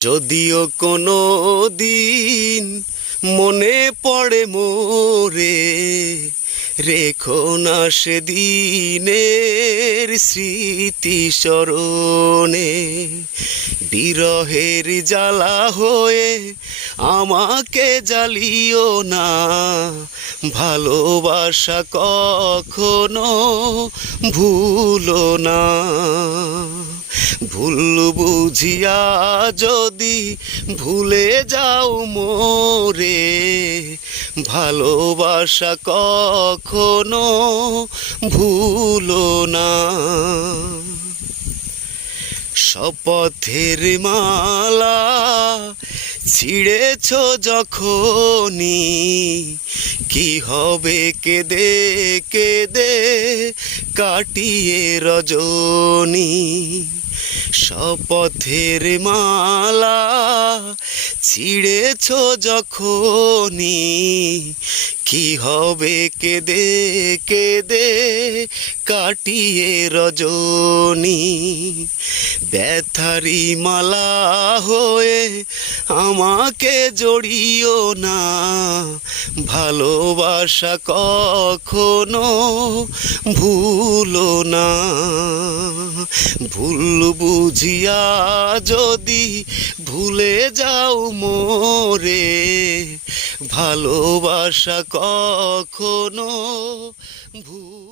যদিও কোনো দিন মনে পড়ে মোরে, রেখো না সেদিনের স্মৃতি স্মরণে। বিরহের জ্বালা হয়ে আমাকে জ্বালিও না, ভালোবাসা কখনো ভুলো না। ভুল বুঝিয়া যদি ভুলে যাও মোরে, ভালোবাসা কখনো ভুলো না। শপথের মালা ছিঁড়েছ যখনই, কি হবে কেঁদে কেঁদে কাটিয়ে রজনী। শপথের মালা ছিঁড়েছ যখনই, কি হবে কেঁদে কেঁদে কাটিয়ে রজনী। ব্যথারি মালা হয়ে আমাকে জড়িও না, ভালোবাসা কখনো ভুলো না। ভুল বুঝিয়া যদি ভুলে যাও মোরে, ভালোবাসা কখনো ভুল